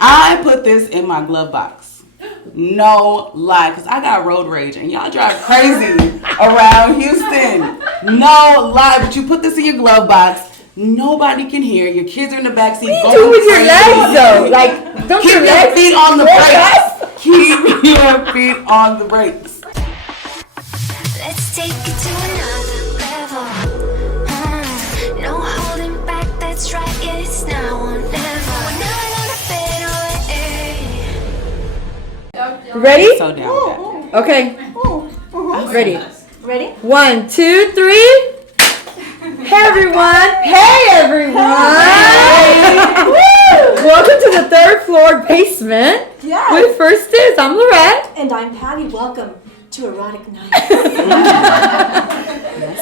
I put this in my glove box. No lie, because I got road rage and y'all drive crazy around Houston. No lie, but you put this in your glove box. Nobody can hear. Your kids are in the backseat. What do you do with your legs, though? Like, don't keep your your legs feet on the brakes. Keep your feet on the brakes. Let's take it to another level. No holding back, that's right, yeah, it's now or never. We're never gonna fade away. Ready? So down with that. Okay. Ready? Ready? 1, 2, 3. Hey everyone! Hey everyone! Welcome to the third floor basement. Yes. With First Is. I'm Lorette. And I'm Patty. Welcome to Erotic Night.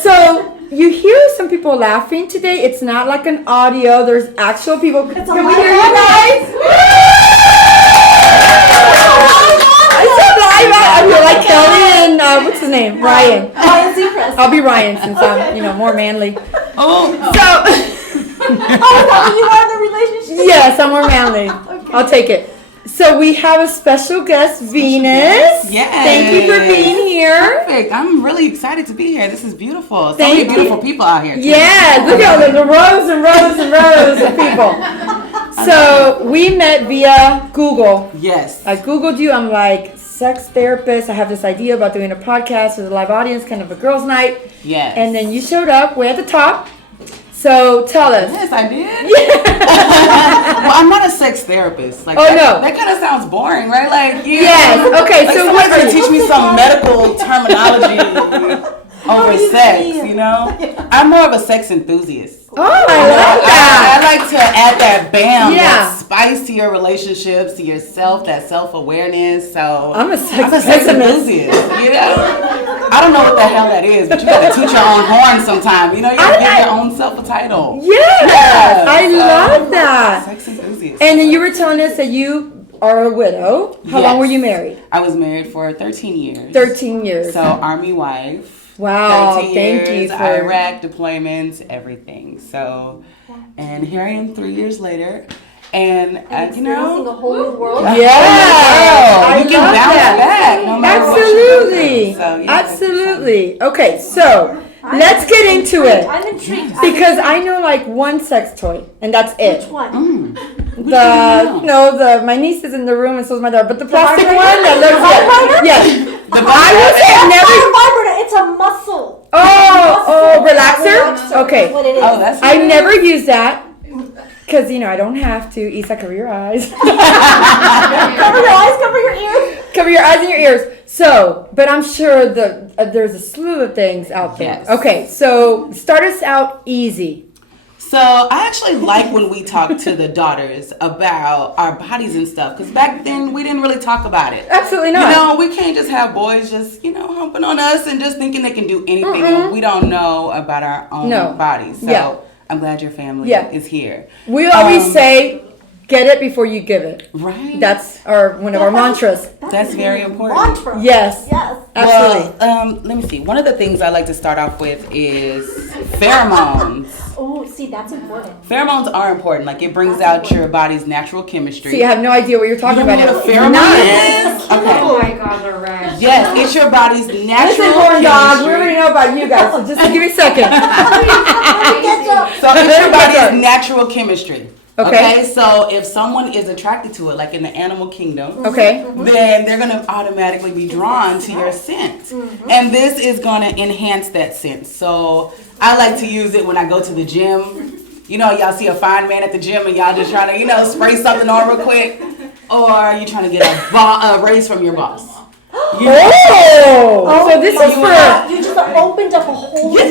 So you hear some people laughing today. It's not like an audio. There's actual people. Can we hear you guys? I said live. I feel like Kelly and what's his name? Ryan. Ryan Seacrest. I'll be Ryan since I'm more manly. Oh, So. Oh, is that what you are in the relationship? Yes, I'm more manly. Okay. I'll take it. So we have a special guest, Venus. yes. Thank you for being here. Perfect. I'm really excited to be here. This is beautiful. So Thank many beautiful you. people out here. Too. Yes, look at the rows and rows and rows of people. So we met via Google. Yes. I Googled you. I'm like, sex therapist. I have this idea about doing a podcast with a live audience, kind of a girls' night. Yes. And then you showed up way at the top. So tell us. Yes, I did. Well, I'm not a sex therapist. Like, Oh, that, no. That kind of sounds boring, right? Like, yeah. Yes. Okay. Like So somebody's what? gonna teach me some medical terminology over do you sex, mean? you know? I'm more of a sex enthusiast. Oh, I like that. I like to add that bam, Yeah. that spice to your relationships, to yourself, that self-awareness. So I'm a sex enthusiast, you know? I don't know what the hell that is, but you gotta toot your own horn sometime. You know, you gotta give your own self a title. Yes, I So, love that. Sex enthusiast. And then you were telling us that you are a widow. How long Yes. were you married? I was married for 13 years. 13 years. So, Army wife. Wow, 13 thank years, you for... Iraq deployments, everything. So, and here I am 3 years later. And, you Experiencing know, a whole new world. Yeah, you I can love bounce that. back no matter Absolutely, what you go through. So, yeah, absolutely. Okay, so let's get into it. I'm intrigued. Because I know like one sex toy, and that's it. Which one? My niece is in the room, and so is my daughter. But the plastic one vibrator? that looks vibrator? yes. The I would say I've It's never. not a vibrator. It's a muscle. Oh, relaxer. Relaxer Okay. is what it is. Oh, that's I've never used that because I don't have to. Isa, cover your eyes. Cover your eyes, cover your ears. Cover your eyes and your ears. So, but I'm sure there's a slew of things out there. Yes. Okay, so start us out easy. So I actually like when we talk to the daughters about our bodies and stuff, because back then we didn't really talk about it. Absolutely not. You know, we can't just have boys just, humping on us and just thinking they can do anything when we don't know about our own bodies. So Yeah. I'm glad your family Yeah. is here. We always say, get it before you give it. Right? That's one of our mantras. That's very important. Mantra. Yes. Yes. Absolutely. Well, let me see. One of the things I like to start off with is pheromones. Oh, see, that's important. Pheromones are important. Like, it brings out your body's natural chemistry. See, I have no idea what you're talking You know about. what a now. pheromone None. is? Okay. Oh my God, Lorraine. Yes, it's your body's natural Listen, horn dog, we chemistry. already know about you guys, so just give me a second. So it's your body's natural chemistry. Okay. So if someone is attracted to it, like in the animal kingdom, Okay. then they're going to automatically be drawn to your scent. And this is going to enhance that scent. So I like to use it when I go to the gym. You know, y'all see a fine man at the gym and y'all just trying to, spray something on real quick. Or you're trying to get a raise from your boss. Oh, so this is for... You just opened up a whole So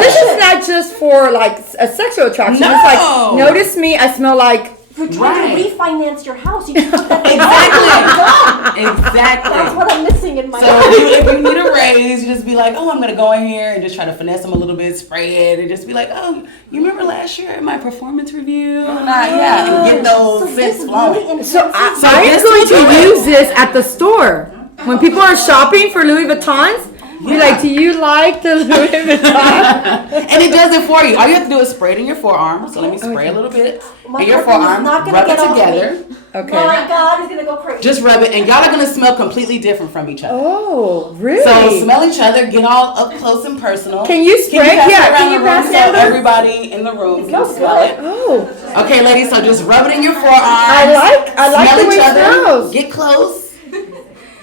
this is not just for like a sexual attraction. No. It's like, notice me, I smell like... You're trying Right. to refinance your house. You just put that Exactly. That's what I'm missing in my So life. if you need a raise, you just be like, oh, I'm going to go in here and just try to finesse them a little bit, spray it, and just be like, oh, you remember last year at my performance review? And get those So scents this flowing. really intense. So So I'm this going will do to it. use this at the store. When people are shopping for Louis Vuittons, You're like, do you like the Louis Vuitton? And it does it for you. All you have to do is spray it in your forearm. So let me spray a little bit My in your husband is forearm. not gonna Rub it get off me. together. Okay. My God, he's gonna go crazy. Just rub it, and y'all are gonna smell completely different from each other. Oh, really? So smell each other, get all up close and personal. Can you spray? pass it Yeah, around can you the room pass it so over? everybody in the room can smells smell good. it? Oh, Okay, ladies, so just rub it in your forearm. I like smell the way each it other. smells. Get close.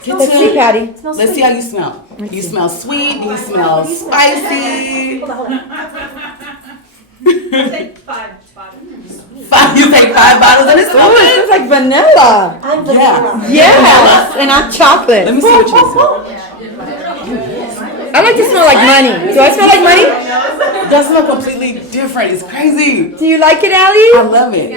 Get Let's to see, it. Patty. Smells Let's sweet. see how you smell. Do you smell sweet? Do you smell spicy? Hold on. You take 5 bottles and it smells Oh, it good? smells like vanilla. I'm Yeah. vanilla. Yes, and I'm chocolate. Let me see what you smell. I like to smell like money. Do I smell like money? That smell completely different. It's crazy. Do you like it, I Allie? love it.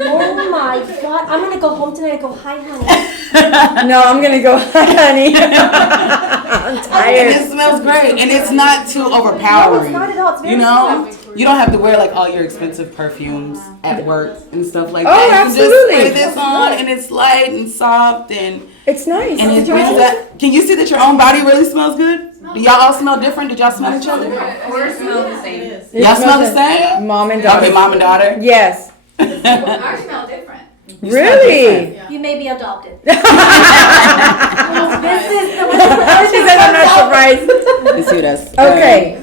Oh my God. I'm gonna go home tonight and go, hi, honey. No, I'm gonna go, honey. I'm And tired. it smells great. And it's not too overpowering. No, it's not at all. It's very You know? You don't have to wear like all your expensive perfumes at work and stuff like Oh, that. You absolutely. can just spray this on and it's light and soft and It's nice. it Did you brings like it? that. Can you see that your own body really smells good? Do y'all all smell different? Did y'all smell each other? Or smell the same. It Y'all smell the smells same? Mom and Okay, daughter. mom and daughter. Yes. Ours smell different. You smell Really? different. You may be adopted. She said I'm not surprised. Let's see this. Okay.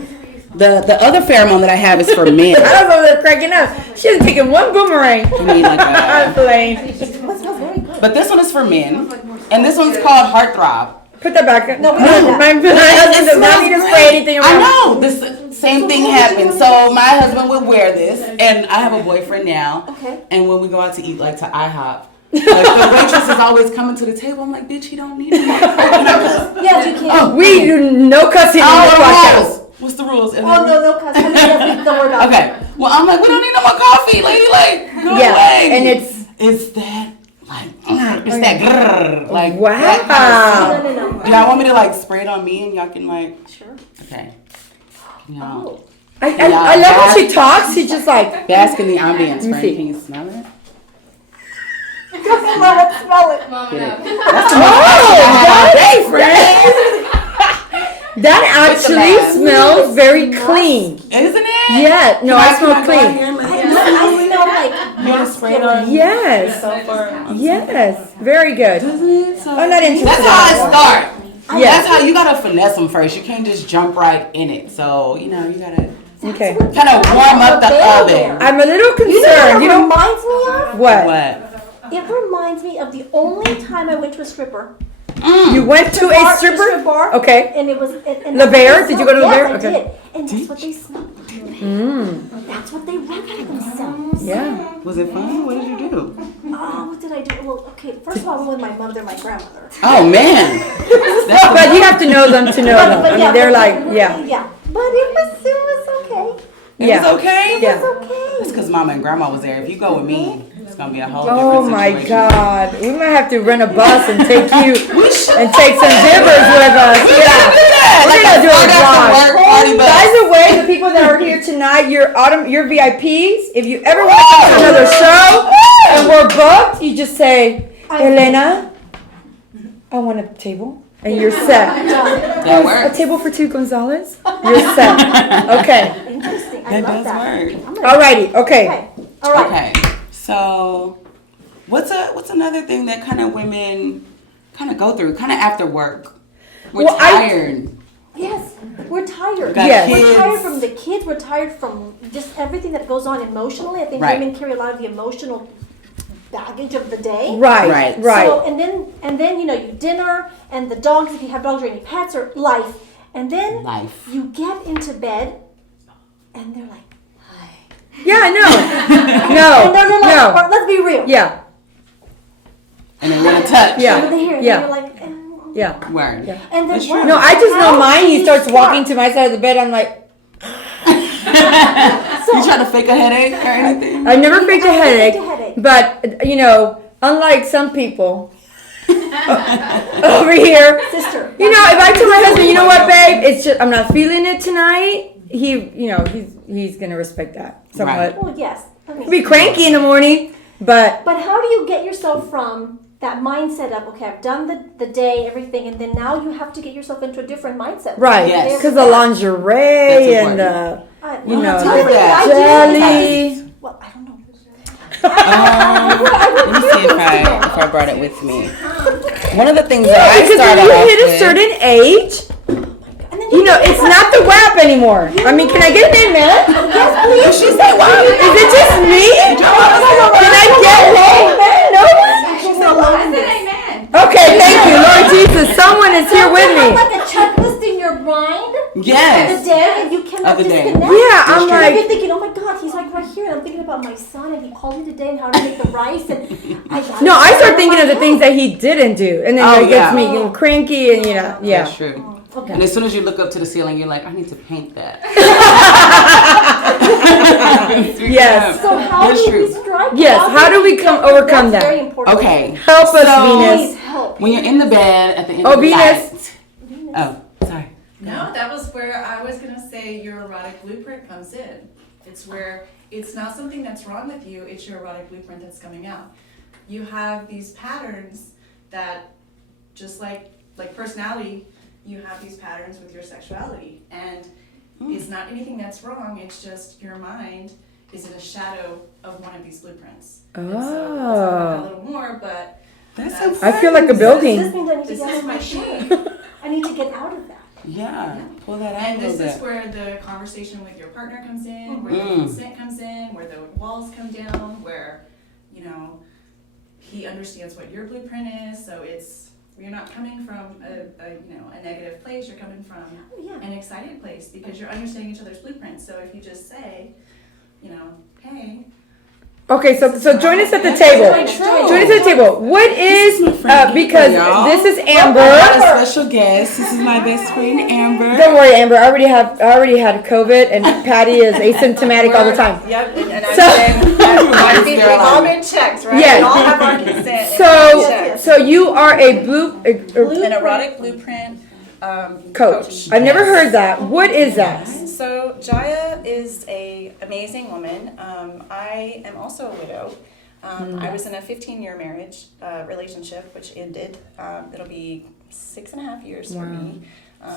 The other pheromone that I have is for men. I was over there cracking up. She hasn't taken one boomerang. You need like I'm a, playing. It smells very good. but this one is for men, and this one's called Heartthrob. Put that back. No, we don't have My husband does not need to spray anything around. I know. This same thing happens. So my husband would wear this, and I have a boyfriend now. Okay. And when we go out to eat, like to IHOP, like the waitress is always coming to the table. I'm like, bitch, he don't need it. Yes, you can. Oh, We do no cussing on this podcast. rules. What's the rules? Oh, no, cuss. Yes, don't worry about it. Okay. Well, I'm like, we don't need no more coffee, lady. Like, go Yeah, away. and it's that like it's that grrr, like wow. that kind of No, smell. no, no. Do y'all want me to like spray it on me and y'all can like Sure. okay. Can y'all I love how she talks. She's just like, bask in the ambience, me friend? see. Can you smell it? Smell it, smell it. Mom Get and it. up. That's the oh, most that, that With the actually mask. smells very clean. isn't it? Yeah, no, I smell Can go out clean. here and let I you smell like You want to spray it on Yes, yourself or yes, very good. I'm not interested. That's how I start. Yeah. That's how you gotta finesse them first. You can't just jump right in it. So you know you gotta Okay. kind of warm up the oven. I'm a little You know concerned. what You it know reminds me of? what? What? It reminds me of the only time I went to a stripper. You went to a Bar- stripper? strip bar. Okay. And it was. And Le that's what Bear? they Did you go to Le smelled. Bear? Yes, Okay. I did. And that's what they smelled. That's what they rub for themselves. Yeah. Was it fun? What did you do? What did I do? Well, okay, first of all, I went with my mother and my grandmother. Oh man. But you have to know them to know them. I mean, they're like, yeah. Yeah. But it was okay. It Yeah. was okay? Yeah. It's okay. It's because mama and grandma was there. If you go with me, it's going to be a whole Oh different my situation. God. We might have to rent a bus and take you and take some dippers with us. Yeah. We're gonna do a vlog. By the way, the people that are here tonight, you're VIPs. If you ever want to come to another show and we're booked, you just say, Elena, I want a table. And you're set. That A works. table for two Gonzalez? You're set. Okay. Interesting. I That love does that. work. Alrighty. Okay. Okay. All right. Okay. So, what's another thing that kind of women kind of go through, kind of after work? We're Well, tired. Yes, we're tired. Got Yes. We're kids. tired from the kids. We're tired from just everything that goes on emotionally. I think Right. women carry a lot of the emotional baggage of the day. Right. Right. Right. So and then you know you dinner and the dogs if you have dogs or any pets or life, and then Life. you get into bed, and they're like, Yeah, no. and No. they're like, No. or let's be real. Yeah. And they want to touch. Yeah. Over here, and Yeah. you're like, Yeah. Word. Yeah. and then That's true. No, I just know How mine. He do you starts walking start? to my side of the bed. I'm like, You try to fake a headache or anything? I've never faked a I never headache, faked a headache. but you know, unlike some people over here, sister. you know, if I tell my husband, you know what, babe, it's just I'm not feeling it tonight. He's gonna respect that somewhat. Right. Well, yes. I mean, Be cranky in the morning. But But how do you get yourself from that mindset of, okay, I've done the day, everything, and then now you have to get yourself into a different mindset? right, Yes. because the lingerie and the you know Tell me the that. jelly. Well, I don't know. Let me see if I brought it with me. One of the things that I Because when started you off hit a with, certain age, And then you know it's not the WAP anymore. I mean, can I get an amen? Yes, please. she said, "Wow, Is it just me? Can I get an amen? No one? I said amen. Okay, thank you, Lord Jesus. Someone is here with You have me. like a checklist in your mind for the yes, day, and you cannot Of the day. disconnect. Yeah, I'm And like, you're thinking, oh my God, he's like right here. And I'm thinking about my son, and he called me today and how to make the rice. And no, I start thinking of the things that he didn't do, and then Oh, it gets yeah. me cranky, and yeah. that's true." Okay. And as soon as you look up to the ceiling, you're like, "I need to paint that." Yes. So how That's do true. we strike? Yes, how do we overcome That's that? very important. Okay, Help us, So- Venus. Please help. when you're in the bed at the end Oh, of the Venus. night. Oh, sorry. No, that was where I was gonna say your erotic blueprint comes in. It's where it's not something that's wrong with you, it's your erotic blueprint that's coming out. You have these patterns that, just like personality, you have these patterns with your sexuality. And it's not anything that's wrong, it's just your mind is in a shadow of one of these blueprints. And so we'll talk about that a little more, but That's that's- I feel like a This building. means I need to This get out is of my my shadow. I need to get out of that. Yeah, pull that out And a this little is bit. where the conversation with your partner comes in, where the consent comes in, where the walls come down, where, you know, he understands what your blueprint is, so you're not coming from a negative place, you're coming from Yeah. an excited place because you're understanding each other's blueprints. So if you just say, you know, hey, Okay, so join us at the table. Join us at the table. What is because y'all. this is I got a Amber. special guest. This is my best friend, Amber. Don't worry, Amber. I already had COVID, and Patty is asymptomatic all the time. Yep, and I'm So- saying, I think we've all been checked, right? Yes. We all have our consent. and So, checked. so you are a An erotic blueprint coach. I've never heard that. What is that? So Jaya is a amazing woman. I am also a widow. I was in a 15-year marriage relationship, which ended. It'll be 6.5 years for me.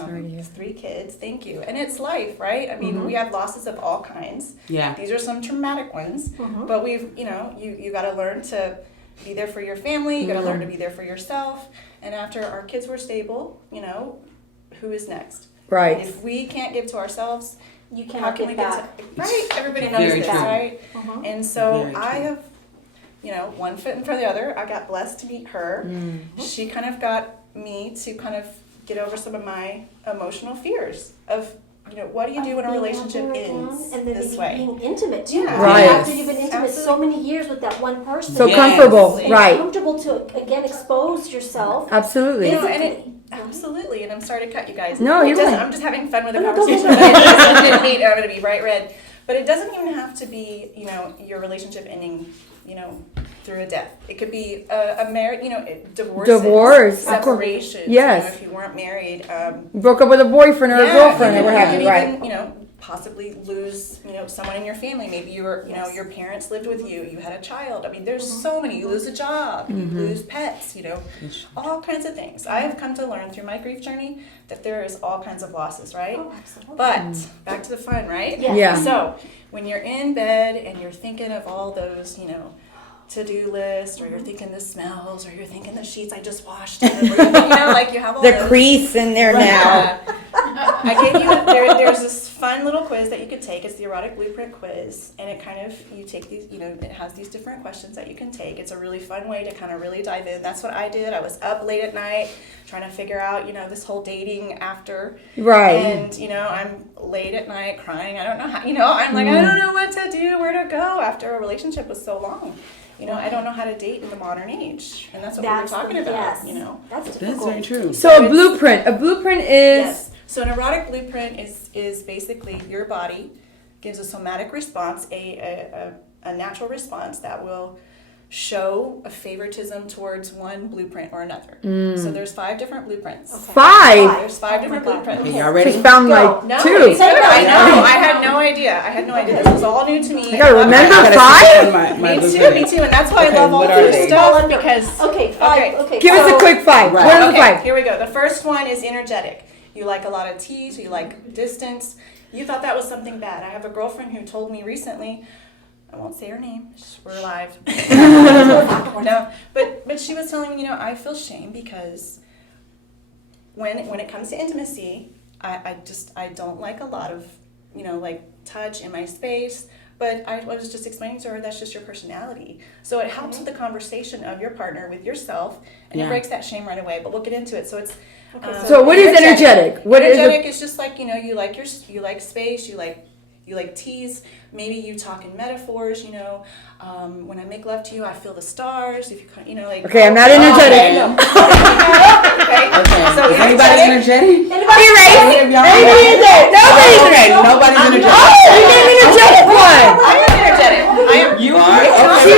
Sorry to hear. 3 kids. Thank you. And it's life, right? I mean, we have losses of all kinds. Yeah. These are some traumatic ones, but you got to learn to be there for your family. You got to learn to be there for yourself. And after our kids were stable, who is next? Right. If we can't give to ourselves, You how cannot can we get get back. to, right? Everybody knows Very this, true. right? And so Very I true. have, one foot in front of the other. I got blessed to meet her. She kind of got me to kind of get over some of my emotional fears of, what do you do when a Being relationship out there ends again, and then this maybe way? being intimate too. Yeah. Right. After you've been intimate so many years with that one person. So Yes. comfortable, Yes. right? Comfortable to again expose yourself. Absolutely. Physically. Absolutely, and I'm sorry to cut you guys. No, It you're doesn't- fine. I'm just having fun with the No, go, go, conversation. go. But it doesn't mean I'm going to be bright red. But it doesn't even have to be, your relationship ending, through a death. It could be a marriage, divorce, Divorce, of course. separation. Yes. If you weren't married, You broke up with a boyfriend or a girlfriend or what have you, could right? even, possibly lose, someone in your family. Maybe you were, your parents lived with you. You had a child. I mean, there's so many. You lose a job. You lose pets. All kinds of things. I have come to learn through my grief journey that there is all kinds of losses, right? Oh, absolutely. But back to the fun, right? Yeah. Yeah. So when you're in bed and you're thinking of all those, to-do list, or you're thinking the smells, or you're thinking the sheets I just washed, or you have all The those. crease in there now. I gave you there's this fun little quiz that you could take. It's the erotic blueprint quiz, and it kind of you take these, it has these different questions that you can take. It's a really fun way to kind of really dive in. That's what I did. I was up late at night trying to figure out, this whole dating after. Right. And I'm late at night crying. I don't know how. I'm like I don't know what to do, where to go after a relationship was so long. I don't know how to date in the modern age, and that's what we were talking about. Yes. That's That's difficult. very true. So a blueprint. A blueprint is Yes. So an erotic blueprint is basically your body gives a somatic response, a natural response that will show a favoritism towards one blueprint or another. So there's 5 different blueprints. 5. There's 5 different blueprints. Okay, y'all ready? Just found my No, 2. it's good. I know. I had no idea. This was all new to me. I gotta remember I gotta 5. see my Me blueprint. too, and that's why Okay, I love all what are this they? stuff because. Okay, 5. Okay. Give us a quick 5. Right. What are the Okay, 5? here we go. The first one is energetic. You like a lot of T's, you like distance. You thought that was something bad. I have a girlfriend who told me recently, I won't say her name, we're live. No, but she was telling me, I feel shame because when it comes to intimacy, I don't like a lot of, like touch in my space. But I was just explaining to her that's just your personality. So it helps with the conversation of your partner with yourself, and it breaks that shame right away. But we'll get into it. So it's So what is energetic? What is energetic? Is just like you like space. You like tease. Maybe you talk in metaphors. When I make love to you, I feel the stars. If you like. Okay, I'm not energetic. Okay. So is anybody energetic? Erase. Nobody's energetic. Oh, you named energetic one. I am energetic. You are? Okay.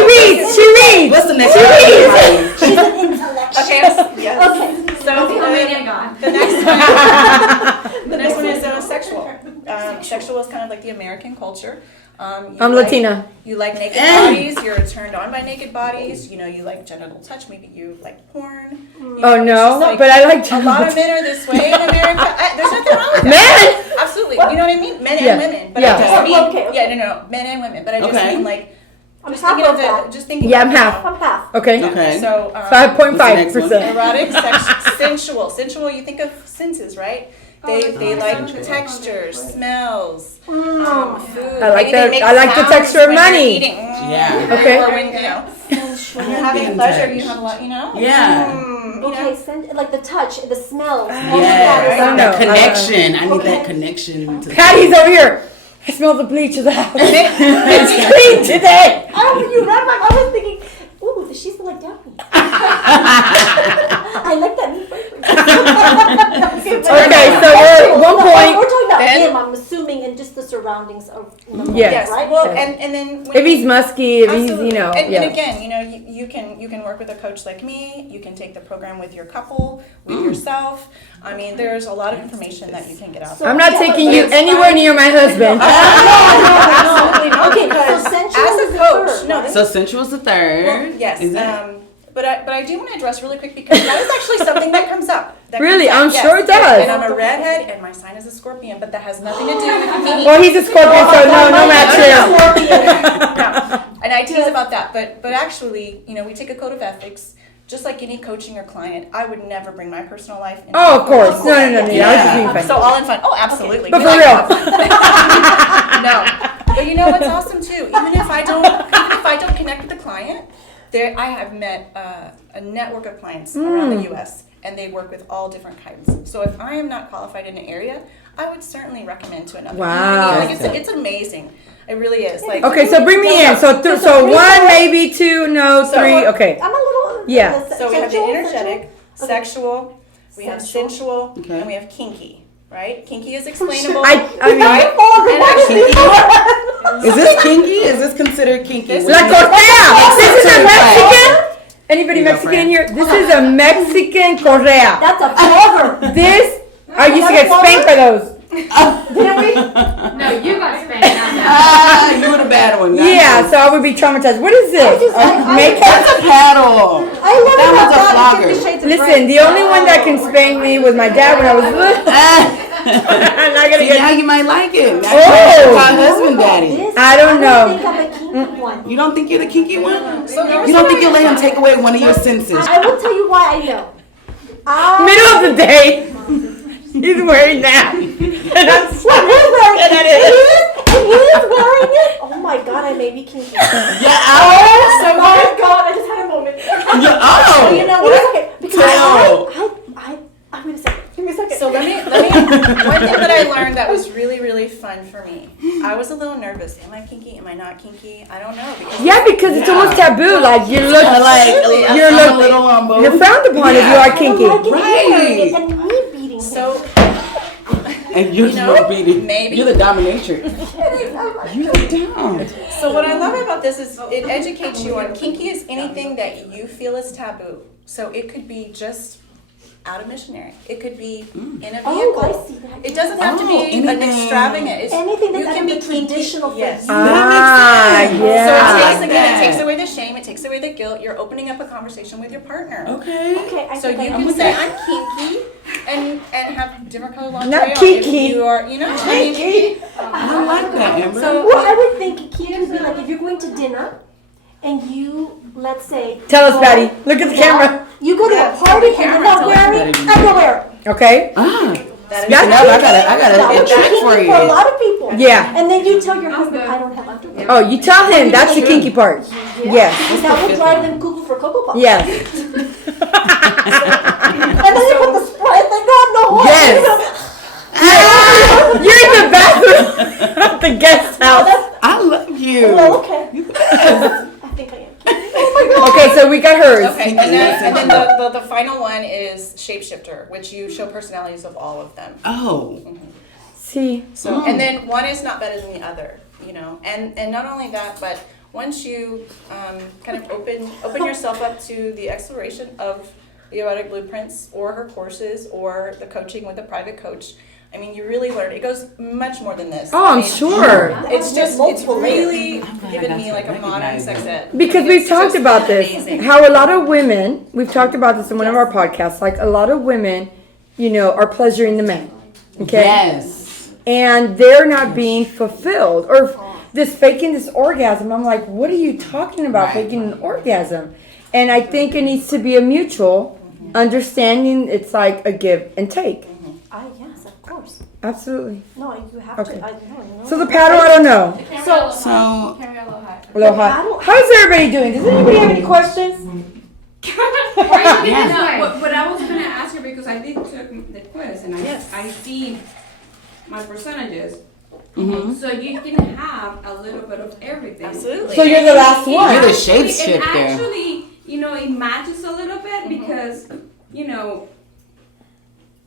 She reads. What's the next She one? reads. She's an intellectual. Okay. Yes. So the next one is sexual. Sexual is kind of like the American culture. I'm Latina. You like naked bodies. You're turned on by naked bodies. You like genital touch. Maybe you like porn. Oh no, but I like a lot of men are this way in America. There's nothing wrong with that. Men? Absolutely. You know what I mean? Men and women. But I just mean, no, men and women. But I just mean like. I'm Just half thinking of that. just thinking. Yeah, I'm half. I'm half. Okay. Okay. So 5.5%. erotic, sensual. You think of senses, right? They like textures, smells, food. I like Maybe they the- make I like the sounds texture of when you're money. eating. Yeah. Okay. Or when you're having pleasure, you have a lot. Yeah. Okay, like the touch, the smells. Yes. I don't know. The connection. I need that connection. To Patty's over here. I smell the bleach of the house. It's clean today. You read my. I was thinking, ooh, does she smell like Daphne? I like that new fragrance. Okay, so we're at one point. We're talking about Then- him. I'm assuming, and just the surroundings of the moment, Yes. right? Well, Okay. and then when If he's musky, if he's, Absolutely. And yeah. again, you can work with a coach like me. You can take the program with your couple, with yourself. I mean, there's a lot of information that you can get out there. I'm not taking you anywhere near my husband. Absolutely not. Okay, because so sensual as is a the coach, third, no, right? this So sensual's the third. well, yes. Is that? But I do want to address really quick because that is actually something that comes up. Really? I'm Yes, sure it yes. does. And I'm a redhead, and my sign is a scorpion, but that has nothing to do with me. Well, he's a Scorpio, so no match here. No. And I tease about that, but actually, we take a code of ethics. Just like any coaching or client, I would never bring my personal life into Oh, of course. coaching. No. I was just being funny. So all in fun. Oh, absolutely. But We for like real. to have fun. No, but what's awesome too. Even if I don't connect with the client, I have met a network of clients around the U.S. and they work with all different kinds. So if I am not qualified in an area, I would certainly recommend to another. Wow. Like it's amazing. It really is. Like Okay, so bring me in. So one, maybe two, no, So- three. Okay. I'm a little. Yeah. So we have the sensual, energetic, sensual. sexual, we have sensual, Okay. and we have kinky. Right? Kinky is explainable. I mean, And actually, Is this kinky? Is this considered kinky? La Correa. This is a Mexican. Anybody You go, Mexican in Fran. here? This is a Mexican Correa. That's a proverb. This, I used to get spanked by those. Didn't we? No, you got spanked. You were the bad one. Yeah, so I would be traumatized. What is this? Makeup? That's a paddle. I love That was a about flogger. 50 Shades of Listen, Grey. the only one that can spank me was my dad when I was little. I'm not gonna See, now get. you might like it. Now Oh. you're my husband daddy. This- I don't know. think I'm a kinky one. You don't think you're the kinky one? So here's You don't what think I- you'll let him take away one of your senses? I will tell you why I know. Middle of the day, he's wearing that, and I'm He's sweating. wearing And it. it is. He is wearing it. Oh my god, I may be kinky. Yeah. Oh my god, I just had a moment. Oh. You know what? Okay, because Tell. I'm gonna say. Give me a second. So let me one thing that I learned that was really, really fun for me. I was a little nervous. Am I kinky? Am I not kinky? I don't know. Because Yeah, because it's almost taboo. Like you look, you're I'm a little on both. you're frowned upon if you are kinky. I like it wearing it Right. and me beating him. So And you're You know, the beating. maybe. You're the dominatrix. You're the dom. So what I love about this is it educates you on kinky is anything that you feel is taboo. So it could be just out of missionary. It could be in a vehicle. Oh, I see that. It doesn't have to be an extravagant. It's, Anything that's you out can of be the kinky. traditional Yes. thing. Ah, So yeah. it takes away the shame. It takes away the guilt. You're opening up a conversation with your partner. Okay. Okay, I So think you I can say I'm kinky and have different color lingerie. Not on kinky. If you are, Kinky. I like that, Amber. So Well, I would think key would be like if you're going to dinner and you, let's say. Tell us, go- Patty. Look at the camera. You go to Yeah, a party the and you're camera, not tell us wearing about it. underwear. Okay. Ah. that is Yeah, No, I gotta That get would be that for kinky you. for a lot of people. Yeah. And then you tell your husband, I don't have underwear. Oh, you tell him. That's the kinky part. Yes. Because that would drive them cuckoo for Cocoa Puffs. Yes. And then you put the Sprite thing on the whole. Yes. You're in the bathroom at the guest house. I love you. Well, okay. I think I am. Oh my God. Okay, so we got hers. Okay, and then the final one is shapeshifter, which you show personalities of all of them. Oh. See. So and then one is not better than the other, and not only that, but once you kind of open yourself up to the exploration of the erotic blueprints or her courses or the coaching with a private coach, I mean, you really learn. It goes much more than this. Oh, I I'm mean, sure. It's really glad I given got me to like a modern recognize sex it. ed. Because I mean, we've it's talked just about this, amazing. how a lot of women, we've talked about this in one of our podcasts, like a lot of women, are pleasuring the men. Okay? Yes. And they're not being fulfilled. Or this faking this orgasm. I'm like, what are you talking about, Right. faking an orgasm? And I think it needs to be a mutual understanding. It's like a give and take. Yes, of course. Absolutely. No, you have Okay. to. I know. So the paddle, I don't know. So Aloha. How's everybody doing? Does anybody have any questions? But I was gonna ask her because I did took the quiz and I see my percentages. Mhm. So you can have a little bit of everything. Absolutely. So you're the last It one. You're the actually- shapeshifter. It actually, it matches a little bit because,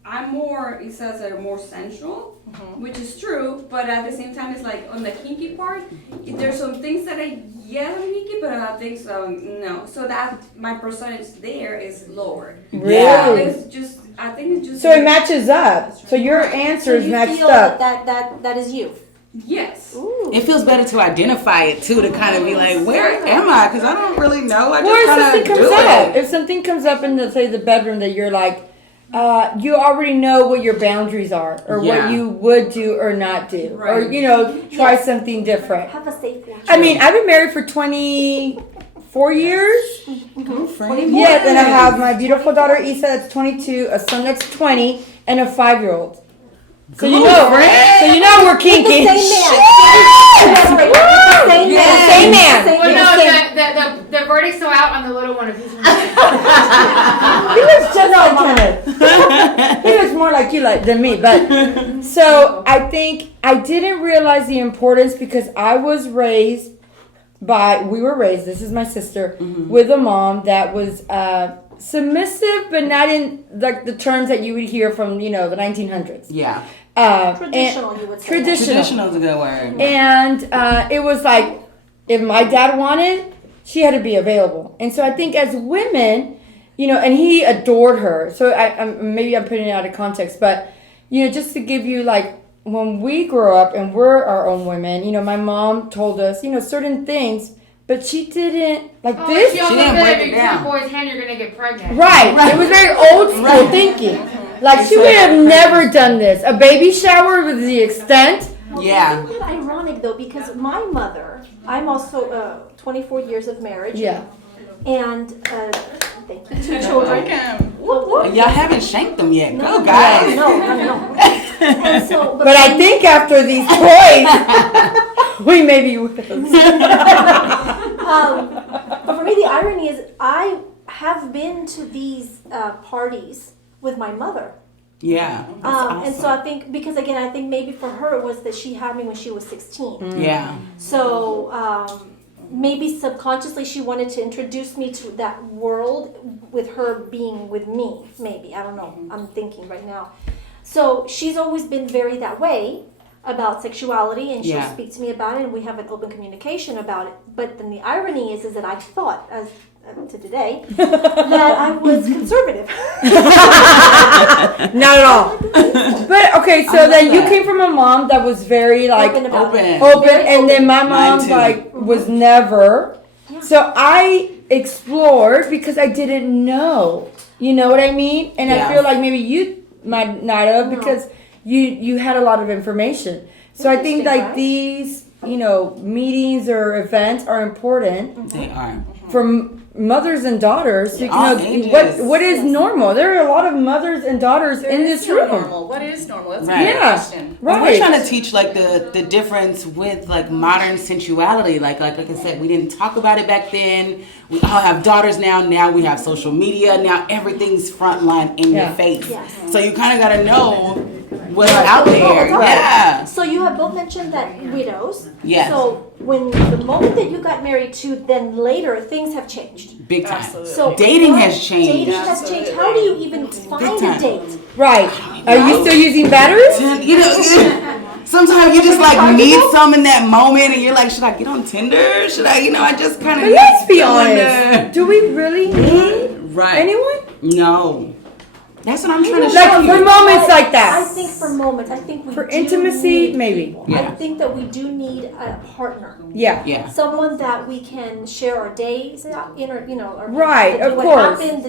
I'm more, it says that I'm more sensual, which is true, but at the same time, it's like on the kinky part, there's some things that I'm kinky, but I think so, no. So that my percentage there is lower. Yeah. So it's just, I think it's just. So it matches up. So your So answers you matched feel up. that is you. Yes. Ooh. It feels better to identify it too, to kind of be like, where am I? Because I don't really know. I Or if just something kind of comes do up, it. if something comes up in the bedroom that you're like, you already know what your boundaries are, or Yeah. what you would do or not do, or Right. try Yes. something different. Have a safe one. I mean, I've been married for 24 years. Friend. Yes, and I have my beautiful daughter Isa that's 22, a son that's 20, and a 5-year-old. So you Cool, know, friend. so you know we're The kinky. same man. Same man. Same man. Same Well, man. no, the verdict's still out on the little one if he's. He looks just like Kenneth. He looks more like you than me. But so I think I didn't realize the importance because I was raised we were raised, this is my sister, with a mom that was submissive, but not in like the terms that you would hear from, the 1900s. Yeah. Traditional, you would say. Traditional is a good word. And it was like, if my dad wanted, she had to be available. And so I think as women, and he adored her. So maybe I'm putting it out of context, but, just to give you like, when we grow up and we're our own women, my mom told us, certain things, but she didn't, like this. She also didn't said break if it you down. take a boy's hand, you're gonna get pregnant. Right. It was very old school thinking. Like, she would have never done this. A baby shower was the extent. Yeah. Isn't that ironic though? Because my mother, I'm also 24 years of marriage. Yeah. And thank you, 2 children. Welcome. Y'all haven't shanked them yet. Go, No, guys. No. And so, But I think after these toys, we maybe will. but for me, the irony is I have been to these parties with my mother. Yeah. That's awesome. And so I think, because again, I think maybe for her it was that she had me when she was 16. Yeah. So maybe subconsciously she wanted to introduce me to that world with her being with me. Maybe, I don't know. I'm thinking right now. So she's always been very that way. about sexuality, and she'll Yeah. speak to me about it, and we have an open communication about it. But then the irony is that I thought, as to today, that I was conservative. Not at all. But okay, so I love then you that. came from a mom that was very like Open about it. open, Very and then my Mine mom too. like was never. So I explored because I didn't know. You know what I mean? And Yeah. I feel like maybe you might not have No. because you had a lot of information. So I think Interesting, like right? these, meetings or events are important They are. for mothers and daughters. So, All what is normal? There are a lot of mothers and daughters There in is this no room. normal. What is normal? That's Right. a good Yeah. question. Well, Right. we're trying to teach like the difference with like modern sensuality. Like I said, we didn't talk about it back then. We all have daughters now. Now we have social media. Now everything's frontline in your Yeah. face. Yes. So you kind of got to know what's out Oh, there. it's all Yeah. right. So you have both mentioned that widows. Yes. So when the moment that you got married to, then later things have changed. Big time. Absolutely. So Dating what- has changed. Dating has changed. How do you even find a time. date? Right. Are you still using batteries? You know, sometimes you just like need some in that moment, and you're like, should I get on Tinder? Should I? I just kind of. But let's be honest. Do we really need Right. anyone? No. That's what I'm trying to Like show for you. moments like that. I think for moments, I think we For do intimacy, need maybe. people. Yeah. I think that we do need a partner. Yeah. Yeah. Someone that we can share our days in, or our Right, of what course. happened,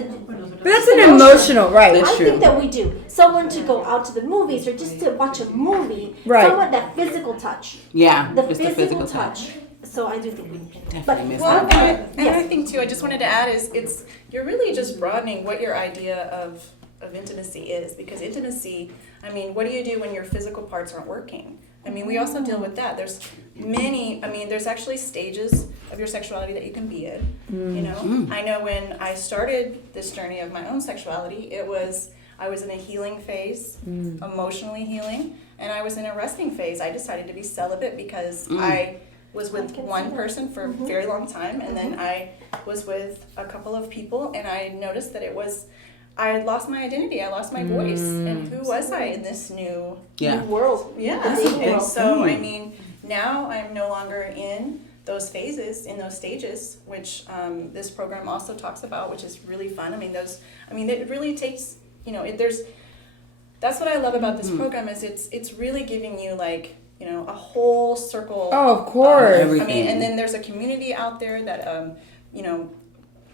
But that's an emotional, right? That's I true. think that we do. Someone to go out to the movies or just to watch a movie. Right. Someone that physical touch. Yeah. The just the physical touch. So I do think we Definitely miss Well, that. and I think too, I just wanted to add is you're really just broadening what your idea of intimacy is, because intimacy, I mean, what do you do when your physical parts aren't working? I mean, we also deal with that. There's there's actually stages of your sexuality that you can be in, I know when I started this journey of my own sexuality, I was in a healing phase, emotionally healing, and I was in a resting phase. I decided to be celibate because I was with one person for a very long time, and then I was with a couple of people, and I noticed that I had lost my identity, I lost my voice, and who was I in this new world. yeah. dating And world. so, I mean, now I'm no longer in those phases, in those stages, which this program also talks about, which is really fun. It really takes, that's what I love about this program is it's really giving you like, a whole circle. Oh, of course. Everything. And then there's a community out there that,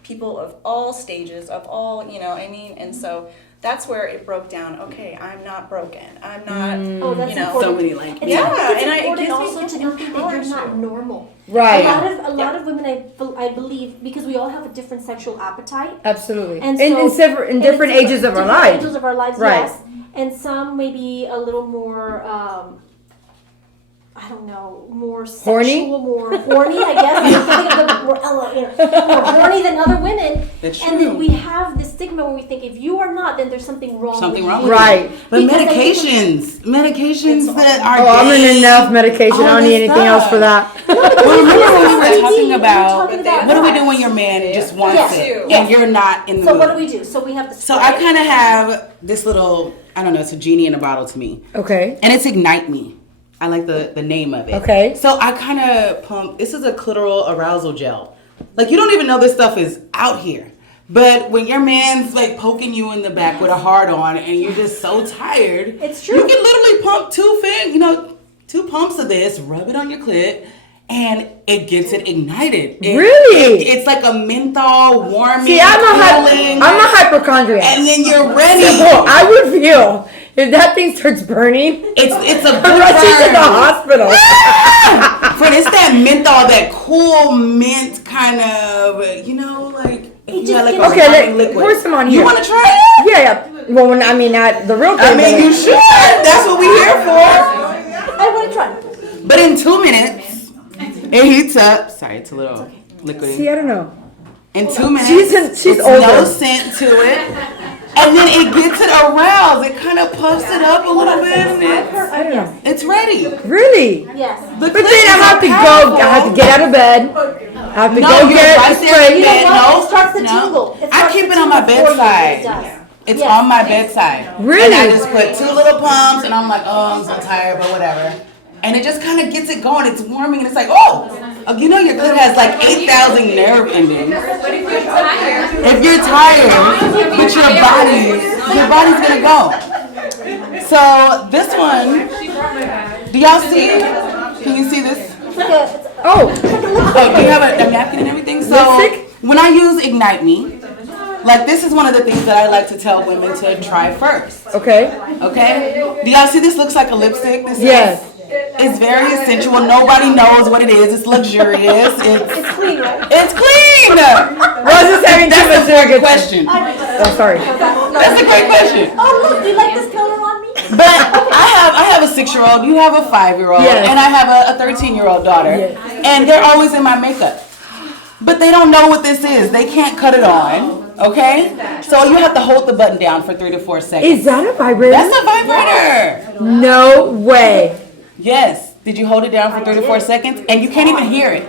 people of all stages, of all, and so that's where it broke down. Okay, I'm not broken. I'm not, Oh, that's important. So many like. It's, Yeah, I think and it's it important gives me also such to not think that you're not empowerment. normal. Right. A lot of women, I believe, because we all have a different sexual appetite. Absolutely. And in so- different and ages of our different life. Ages of our lives, Right. yes. And some maybe a little more, I don't know, more sexual, Horny? more horny, I guess. I think of them more horny than other women. That's And then true. we have this stigma where we think if you are not, then there's something wrong. Something with wrong you. with Right. But Because I think- medications that are. Oh, I'm on dating, enough medication. I all don't need this anything else for stuff. that. Well, remember when we were TV, talking we're about talking about what do we that. do when your man just wants Yes. it Yes. and you're not in the So mood? what do we do? So we have the. So I kind of have this little, I don't know, it's a genie in a bottle to me, Okay. and it's Ignite Me. I like the name of it. Okay. So I kind of pump. This is a clitoral arousal gel. Like you don't even know this stuff is out here. But when your man's like poking you in the back with a hard on and you're just so tired, It's true. You can literally pump two pumps of this, rub it on your clit, and it gets it ignited. Really? It's like a menthol warming. See, I'm cooling, a hypochondriac. and then you're ready. So I would feel if that thing starts burning, It's a I'm good rushing to burn. the hospital. Friend, it's that menthol, that cool mint kind of, like. It you had, just like a gives- Okay, warming liquid. pour some on You here. want to try it? Yeah. Well, not the real thing. I mean, but- you should. That's what we're here for. I want to try. But in 2 minutes, it heats up. Sorry, it's a little liquidy. See, I don't know. In 2 minutes, She's it's older. no scent to it. And then it gets it aroused. It kind of puffs it up a little bit, and I don't know. it's ready. Really? Yes. But then I have to go. I have to get out of bed. I have to No, go you're get right the there spray. in bed. You know what? No, It starts to no. tingle. It I starts keep to it on my tingle for you. bedside. It does. It's Yes. on my bedside. Really? And I just put 2 little pumps, and I'm like, oh, I'm so tired, but whatever. And it just kind of gets it going. It's warming, and it's like, oh, you know, your clit has like 8,000 nerve endings. But if you're tired, If you're tired, but your body's gonna go. So this one, do y'all see? Can you see this? Oh, Oh, do you have a napkin and everything? So Lipstick? when I use Ignite Me, like this is one of the things that I like to tell women to try first. okay. Okay? Do y'all see this looks like a lipstick? This Yes. It's very sensual. Nobody knows what it is. It's luxurious. It's clean, right? It's clean. Rosa's having too much That's a sugar. great question. Oh, sorry. That's a great question. Oh, look, do you like this color on me? But I have a 6-year-old, you have a 5-year-old, Yes. and I have a 13-year-old daughter. Yes. And they're always in my makeup. But they don't know what this is. They can't cut it on. Okay? So you have to hold the button down for 3 to 4 seconds. Is that a vibrator? That's a vibrator. No way. Yes. Did you hold it down for 3 to 4 seconds? And you can't even hear it.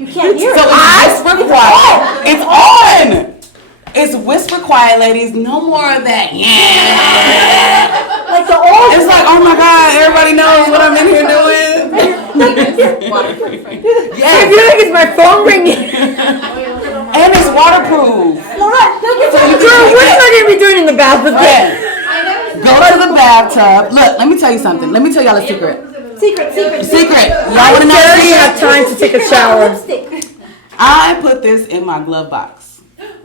You can't hear So it. it's whisper quiet. It's on. It's whisper quiet, ladies. No more of that. Yeah. Like the old. It's like, oh my God, everybody knows what I'm in here doing. I Yes. feel like it's my phone ringing. And it's waterproof. Girl, what am I gonna be doing in the bathroom? Yes. Go to the bathtub. Look, let me tell you something. Let me tell y'all a secret. Secret. Secret. Y'all I wanna know a barely have secret? time to take a shower. Lipstick. I put this in my glove box.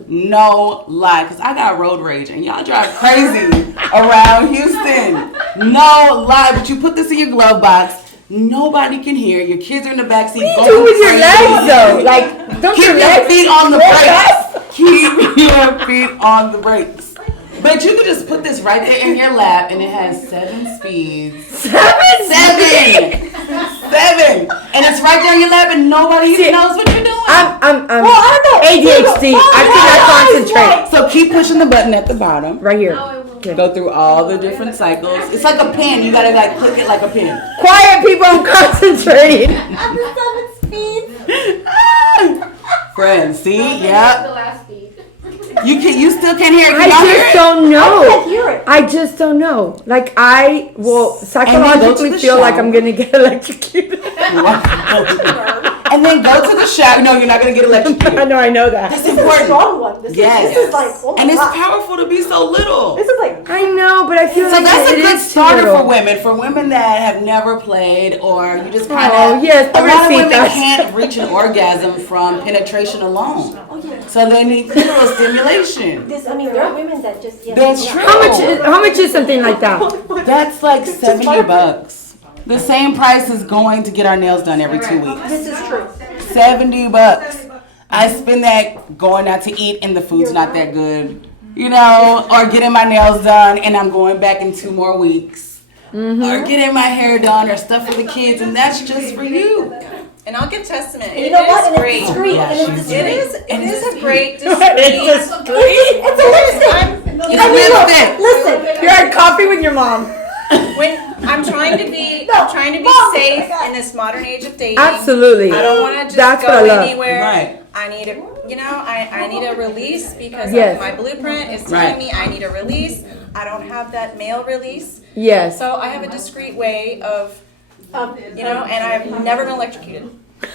No lie, because I got road rage and y'all drive crazy around Houston. No lie, but you put this in your glove box. Nobody can hear. Your kids are in the backseat. What do you do with your legs though? Like, don't Keep your your legs feet on the work brakes. out? Keep your feet on the brakes. But you can just put this right there in your lap, and it has 7 speeds. 7, and it's right there in your lap, and nobody even knows what you're doing. I'm Well, I don't know. ADHD. I cannot concentrate. So keep pushing the button at the bottom. Right here. Go through all the different cycles. It's like a pen. You gotta like click it like a pen. Quiet, people. I'm concentrating. I'm the 7 speed. Friends, see? Yep. You still can't hear it. I Can y'all hear just it? don't I know. can't hear it. I just don't know. Like I will go to psychologically the feel like shower. I'm gonna get electrocuted. And then go to the shower. No, you're not gonna get electrocuted. I know that. That's This is a important. strong one. This Yes. is like, oh my And it's God. powerful to be so little. This is like, I know, but I feel So like that's a it good is too starter little. for women that have never played, or you just kind Oh, of. yes, a lot of women pobrecitas. can't reach an orgasm from penetration alone, so they need clitoral stimulation. this, I mean, there are women that just, yeah. That's yeah. true. How much is something like that? That's like $70. The same price as going to get our nails done every 2 weeks. This is true. $70. I spend that going out to eat and the food's not that good, you know, or getting my nails done and I'm going back in 2 more weeks, or getting my hair done or stuff for the kids, and that's just for you. And I'll give testament. You know what? And Great. it's discreet. Yeah, And it's she's discreet. It is a great It's discreet. just It's a lipstick. It's I mean, look, lipstick. listen. You're at coffee with your mom. When I'm trying to be safe in this modern age of dating. Absolutely. I don't want to just That's what I go love. anywhere. Right. I need a, I need a release because Yes. my blueprint is Right. telling me I need a release. I don't have that male release, Yes. so I have a discreet way of, and I've never been electrocuted.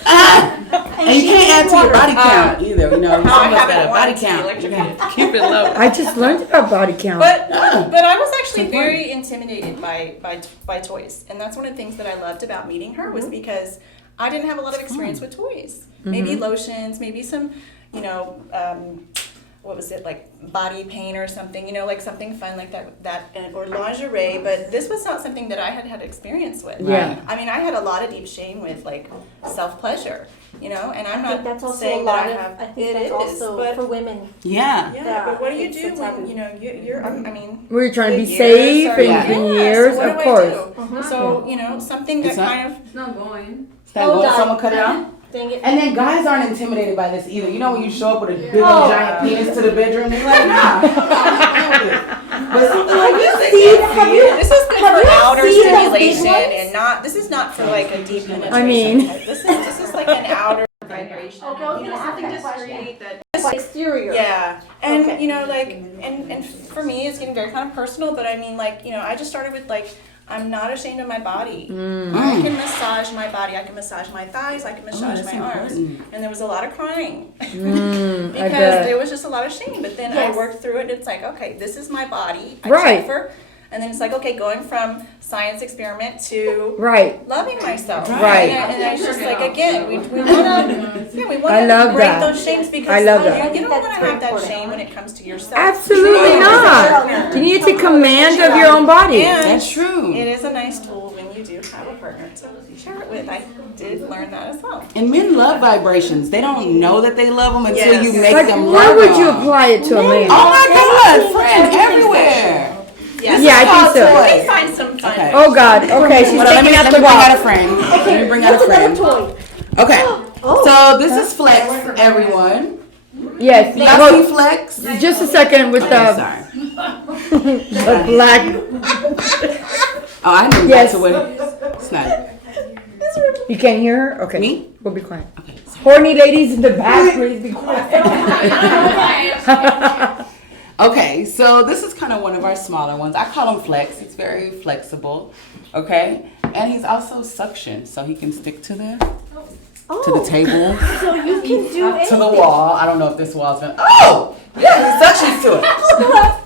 And you can't add to your body count either, you know. You I almost got haven't a body wanted to be count. You electrocuted. gotta keep it low. I just learned about body count. But I was actually very intimidated by toys, and that's one of the things that I loved about meeting her was because I didn't have a lot of experience with toys. Maybe lotions, maybe some, what was it, like body paint or something, like something fun like that or lingerie. But this was not something that I had experience with. Yeah. I mean, I had a lot of deep shame with like self pleasure, and I'm I think not that's also a saying lot that of, I have. I think It that's is, also but for women. Yeah. yeah, but what do you It's do a taboo. when you're I mean. We're trying to be the safe years are- in years, so what of do I course. do? So something that It's not- kind of It's not going. Is that Hold going? on. Someone cut it out? Dang it. And then guys aren't intimidated by this either. You know when you show up with a big old giant penis to the bedroom, they're like, nah. But something like this, they can't see it. this is good Have for you outer seen those big stimulation ones? and not. This is not for like a deep penetration. I mean- type. this is like an outer vibration. Okay, I was gonna ask something that question. discreet that. Exterior. Yeah, and Okay. and for me, it's getting very kind of personal. But I mean, I just started with I'm not ashamed of my body. I can massage my body. I can massage my thighs. I can massage my arms. And there was a lot of crying because there was just a lot of shame. But then I worked through it. It's like, okay, this is my body. I suffer. And then it's like, okay, going from science experiment to loving myself. Right. And it's just like, again, we want to break those shames because you don't want to have that shame when it comes to yourself. Absolutely not. You need to take command of your own body. And that's true. It is a nice tool when you do have a partner to share it with. I did learn that as well. And men love vibrations. They don't know that they love them until you make them love where would you them. apply it to a man? Oh my God, friend, everywhere. Yes. Yeah, I think so. Let me find some fun. Okay. Oh God. Okay, she's taking out the Let me bring out a box. friend. Let me bring out a friend. Okay. So this is Flex, everyone. Yes. Y'all see Flex? Just a second with the Sorry. the black. Oh, I knew that's what it's not. You can't hear her? Okay. Me? We'll be quiet. Okay. Horny ladies in the back, please be quiet. Okay, so this is kind of one of our smaller ones. I call him Flex. He's very flexible, okay? And he's also suction, so he can stick to the table, So you can do anything. to the wall. I don't know if this wall's gonna. Oh, yeah, he suctions to it.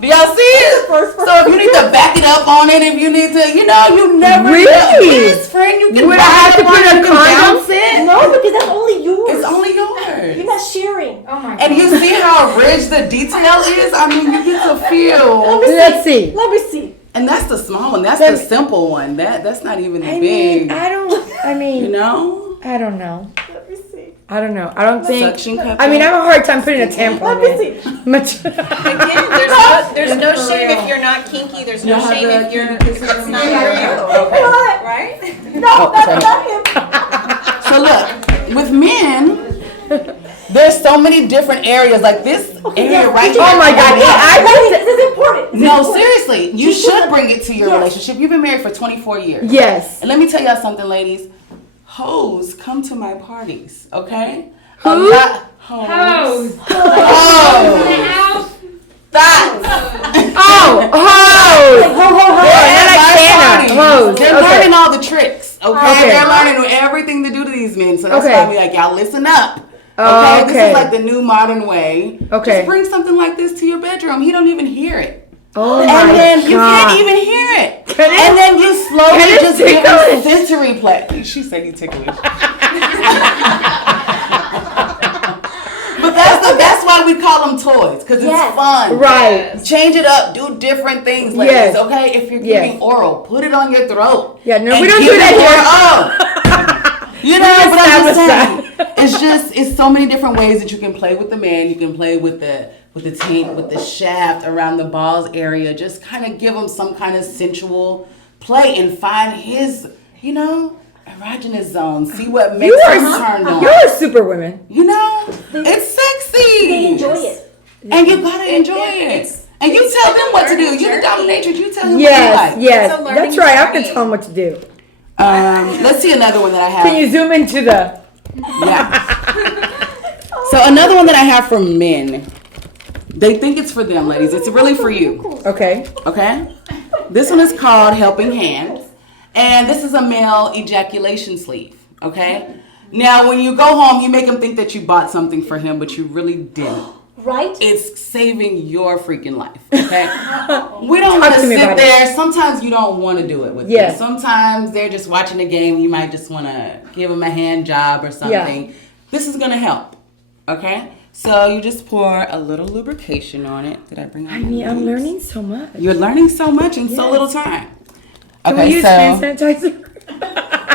Do y'all see it? So if you need to back it up on it, if you need to, you never know. Yes, friend, you can. Would I have to put a condom? No, because that's only yours. It's only yours. You're not sharing. Oh my God. And you see how rich the detail is? I mean, you get to feel. Let's see. Let me see. And that's the small one. That's the simple one. That's not even the big. I mean, You know? I don't know. Let me see. I don't know. I don't think. Suction cup. I mean, I have a hard time putting a tampon Let me in. see. Much. Again, there's no shame if you're not kinky. There's no shame if it's not for you. Right? No, that's not him. So look, with men, there's so many different areas. Like this area right here. Oh my God! This is important. No, seriously, you should bring it to your relationship. You've been married for 24 years. Yes. And let me tell y'all something, ladies. Hoes come to my parties, okay? Who? Hoes. Hoes. Hoes. That's. They're learning all the tricks, okay? They're learning everything to do to these men. So that's why we like, y'all listen up. Okay? This is like the new modern way. Okay. Just bring something like this to your bedroom. He don't even hear it. Oh And then you can't even hear it. And then you slowly just give him sensory play. She said you ticklish. But that's why we call them toys, because it's fun. Right. Change it up. Do different things, ladies. Okay? If you're giving oral, put it on your throat. Yeah, no, we don't do that here. But I'm just saying, it's so many different ways that you can play with the man. You can play with the taint, with the shaft around the balls area. Just kind of give him some kind of sensual play and find his, erogenous zone. See what makes him turned on. You're a super woman. It's sexy. They enjoy it. And you gotta enjoy it. And you tell them what to do. You're the dominatrix. You tell them Yes, what you like. yes. That's right. I can tell them what to do. Let's see another one that I have. Can you zoom into the? Yeah. So another one that I have for men. They think it's for them, ladies. It's really for you. Okay. Okay? This one is called Helping Hand. And this is a male ejaculation sleeve. Okay? Now, when you go home, you make him think that you bought something for him, but you really didn't. Right? It's saving your freaking life. Okay? We don't want to sit there. Sometimes you don't want to do it with them. Sometimes they're just watching a game. You might just want to give them a hand job or something. Yeah. This is going to help. Okay? So you just pour a little lubrication on it. Did I bring out? I'm learning so much. You're learning so much in so little time. Can we use hand sanitizer?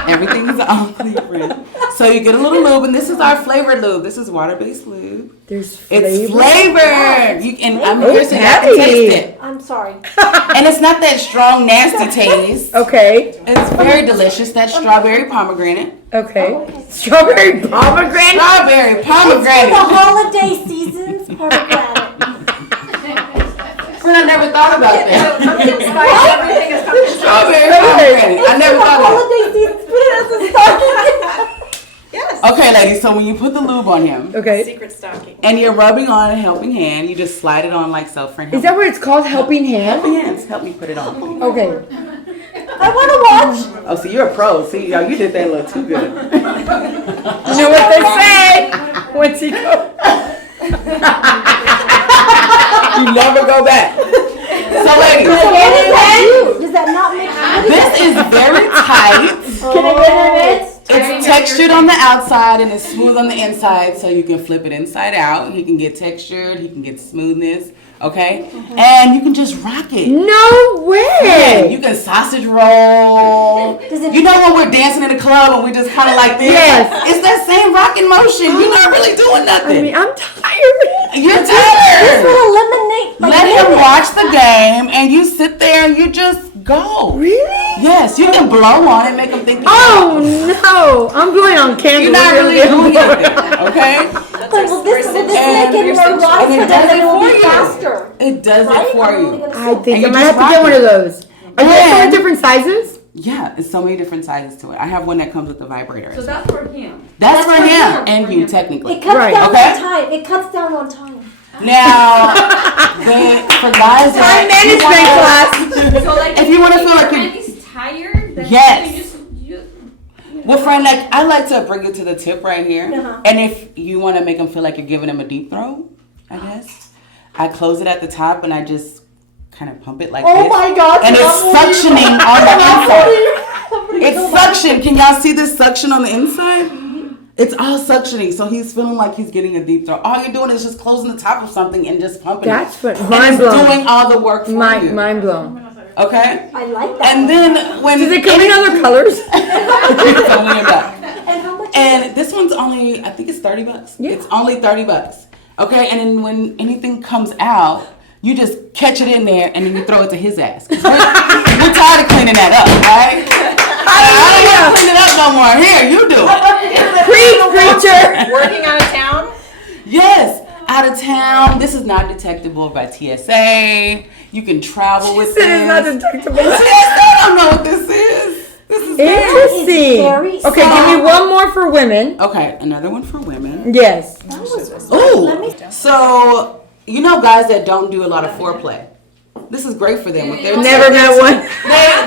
Everything's all clear. So you get a little lube, and this is our flavored lube. This is water-based lube. There's flavor. It's flavored. I'm here so you have to taste it. I'm sorry. And it's not that strong, nasty taste. Okay. It's very delicious. That strawberry pomegranate. Okay. Strawberry pomegranate? Strawberry pomegranate. It's the holiday season's pomegranate. I never thought about that. Everything is coming. Strawberry pomegranate. I never thought of that. Yes. Okay, ladies, so when you put the lube on him, Secret stocking. and you're rubbing on a helping hand, you just slide it on like so. Friend, is that what it's called? Helping hand? Helping hands. Help me put it on. Okay. I want to watch. Oh, see, you're a pro. See, y'all, you did that a little too good. You know what they say? Once you go. You never go back. So, ladies, Does that not make sense? this is very tight. Can I get it? It's textured on the outside and it's smooth on the inside, so you can flip it inside out. He can get textured, he can get smoothness, okay? And you can just rock it. No Yeah, way. you can sausage roll. You know when we're dancing in the club and we just kind of like this? Yes. It's that same rocking motion. You're not really doing nothing. I mean, I'm tired. You're This tired. will eliminate. Let him watch the game and you sit there and you just go. Really? Yes, you can blow on it, make him think. Oh no! I'm going on candles. You're not really doing anything, okay? Will this make it more and rough it so does that it it will for be you. faster? It does Right? it for I'm only you. gonna I say- think And I you might just have to get rock one it. of those. Are there so And- many different sizes? Yeah, it's so many different sizes to it. I have one that comes with the vibrator. So that's for him. That's for for him him. and you technically. It cuts Right. down Okay. on time. It cuts down on time. Now, for guys Time that management class. So like, If you wanna feel your like friend is tired, then Yes. you just well, friend, like I like to bring it to the tip right here, Uh-huh. and if you want to make them feel like you're giving them a deep throat, I guess I close it at the top and I just kind of pump it like Oh this, my God! and it's suctioning on the inside. It's suction. Can y'all see this suction on the inside? It's all suctioning, so he's feeling like he's getting a deep throat. All you're doing is just closing the top of something and just pumping That's it. what And mind it's blown. doing all the work for you. Mind blown. Okay? I like that. And then when Does it come in other colors? And how much? And this one's only, I think it's $30. Yeah. It's only $30. Okay, and then when anything comes out, you just catch it in there and then you throw it to his ass. 'Cause we're tired of cleaning that up, right? I don't want to clean it up no more. Here, you do it. Preach, preacher. Working out of town? Yes, out of town. This is not detectable by TSA. You can travel with It is not this. detectable. TSA don't know what this is. This is bad. Interesting. very Okay, give me soft. one more for women. Okay, another one for women. Yes. That was- Ooh, Let me- so you know guys that don't do a lot of foreplay. This is great for them. If they're Never met one.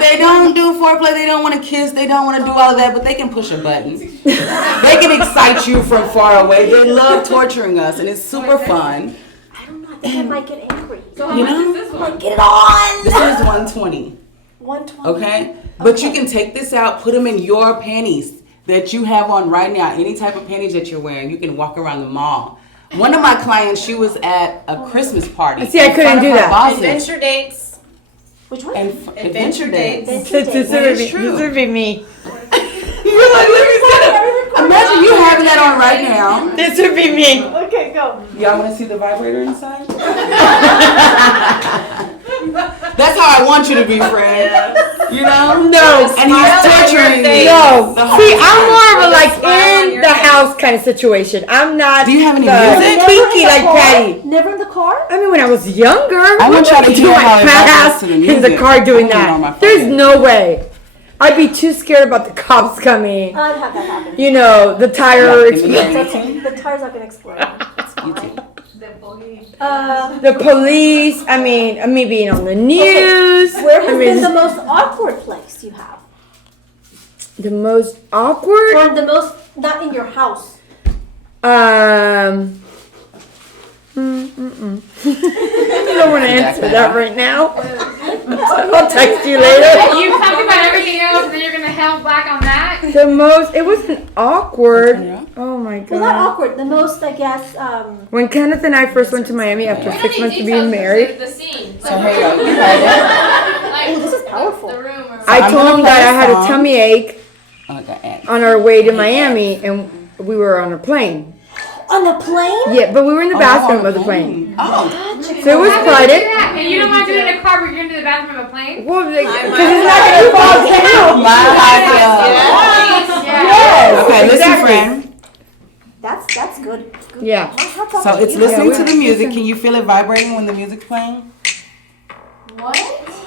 They don't do foreplay. They don't want to kiss. They don't want to do all of that. But they can push a button. They can excite you from far away. They love torturing us, and it's super fun. I don't know. I think I might get angry. So how You much know? is this one? Get it on. This is 120. 120. Okay, but you can take this out, put them in your panties that you have on right now. Any type of panties that you're wearing, you can walk around the mall. One of my clients, she was at a Christmas party. See, I in couldn't front of do her that. bosses. Adventure dates. Which one? And adventure dates. Adventure This dates. would be, It's true. this would be me. You're like, let me see that. Imagine you having that on right now. This would be me. Okay, go. Y'all want to see the vibrator inside? That's how I want you to be, friend. You know? No. And he's torturing you. No. The whole See, I'm time. more of a like Smile on in your the face. house kind of situation. I'm not. Do you have any the music? kinky like Patty. Never in the car? I mean, when I was younger, I want y'all to do hear my how it fat vibrates ass to the in the music. car doing I don't know my that. There's phone. no way. I'd be too scared about the cops coming. I'd have that happen. You know, the tire Yeah, explosion. The tires are gonna explode. It's You fine. too. The police. I mean, me being on the news. Where has I mean, been the most awkward place you have? the most awkward? Or the most, not in your house? I don't want to answer that right now. I'll text you later. You talk about everything else, and then you're gonna held back on that. The most, it wasn't awkward. Yeah. Oh my Well, not god. awkward. The most, I guess, When Kenneth and I first went to Miami after 6 months of being married, The scene. So here you go. You have Like, oh, this is powerful. the room or I I'm told gonna him play that I a had a song. tummy ache Oh, I got Ed. on our way to Miami and we were on a plane. On the plane? Yeah, but we were in the bathroom of the plane. Oh, So it was private. Yeah, and you don't want to do it in a car, but you're gonna do the bathroom of a plane? Well, because it's not going to fall down. my high club. Yeah. Yes, Okay, listen, exactly. friend. That's good. Good. Yeah. My hat's off So to it's you. listening to the music. Can you feel it vibrating when the music's playing?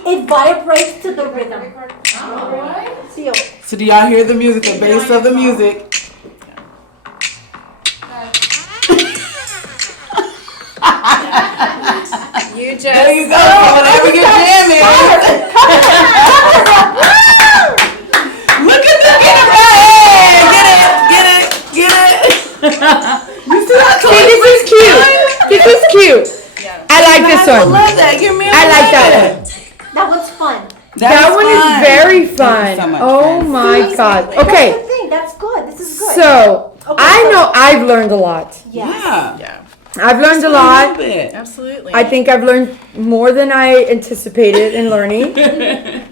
It vibrates to the rhythm. Feel. So do y'all hear the music, the bass of the music? You just. There you go. So whatever your jam is. this is cute. Yeah. I like this I one. love that. You're married. I like that one. That one's fun. That one is very Thank fun. you so much, Oh friends. my god. That's Okay, the thing. That's good. This is good. so Okay, I so- know I've learned a lot. Yes. Yeah. Yeah. I've learned a A lot. little bit. Absolutely. I think I've learned more than I anticipated in learning.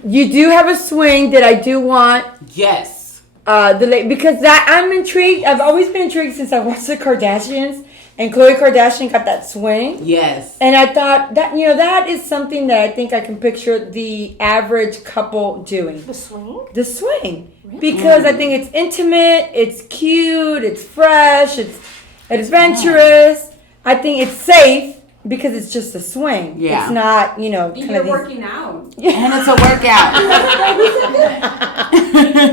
You do have a swing that I do want. Yes. Because that I'm intrigued. I've always been intrigued since I watched the Kardashians, and Khloe Kardashian got that swing. Yes. And I thought that that is something that I think I can picture the average couple doing. The swing? The swing. Because I think it's intimate, it's cute, it's fresh, it's adventurous. I think it's safe because it's just a swing. Yeah. It's not, kind You're of working out. And it's a workout.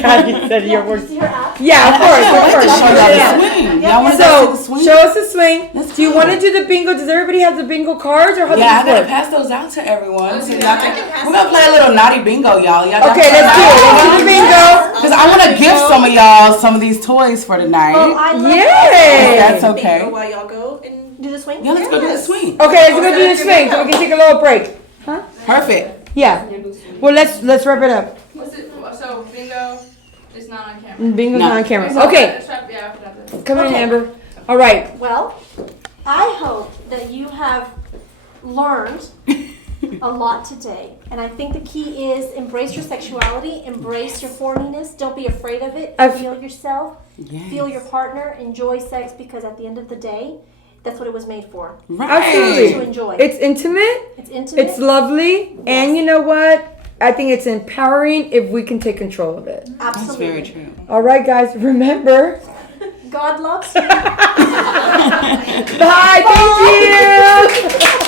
God, you said you're You working. see her app? Yeah, of course, of course. Show y'all the Yeah. swing. Y'all want to So, go see the swing? show us the swing. Let's Do you go. want to do the bingo? Does everybody have the bingo cards or how Yeah, I does gotta this work? pass those out to everyone. So Yeah, y'all I can pass we're gonna play a little naughty bingo, y'all. Y'all got Okay, let's do it. Let's do the bingo. Because I want to gift some of y'all some of these toys for tonight. Oh, I love Yay! That's okay. Bingo while y'all go and Do the swing? Yeah, let's go do the swing. Okay, let's go do the swing so we can take a little break. Perfect. Yeah. Well, let's wrap it up. What's it? So bingo is not on camera. Bingo's No. not on camera. So Okay, let's wrap- yeah, I'll put it up there. come in, Okay. Amber. All right. Well, I hope that you have learned a lot today. And I think the key is embrace your sexuality, embrace your horniness. Don't be afraid of it. I've- Feel yourself, Yes. feel your partner, enjoy sex because at the end of the day, that's what it was made for. Right. Absolutely. To enjoy. It's intimate. It's intimate. It's lovely. And you know what? I think it's empowering if we can take control of it. That's Absolutely. very true. All right, guys. Remember. God loves you. Bye. Thank you.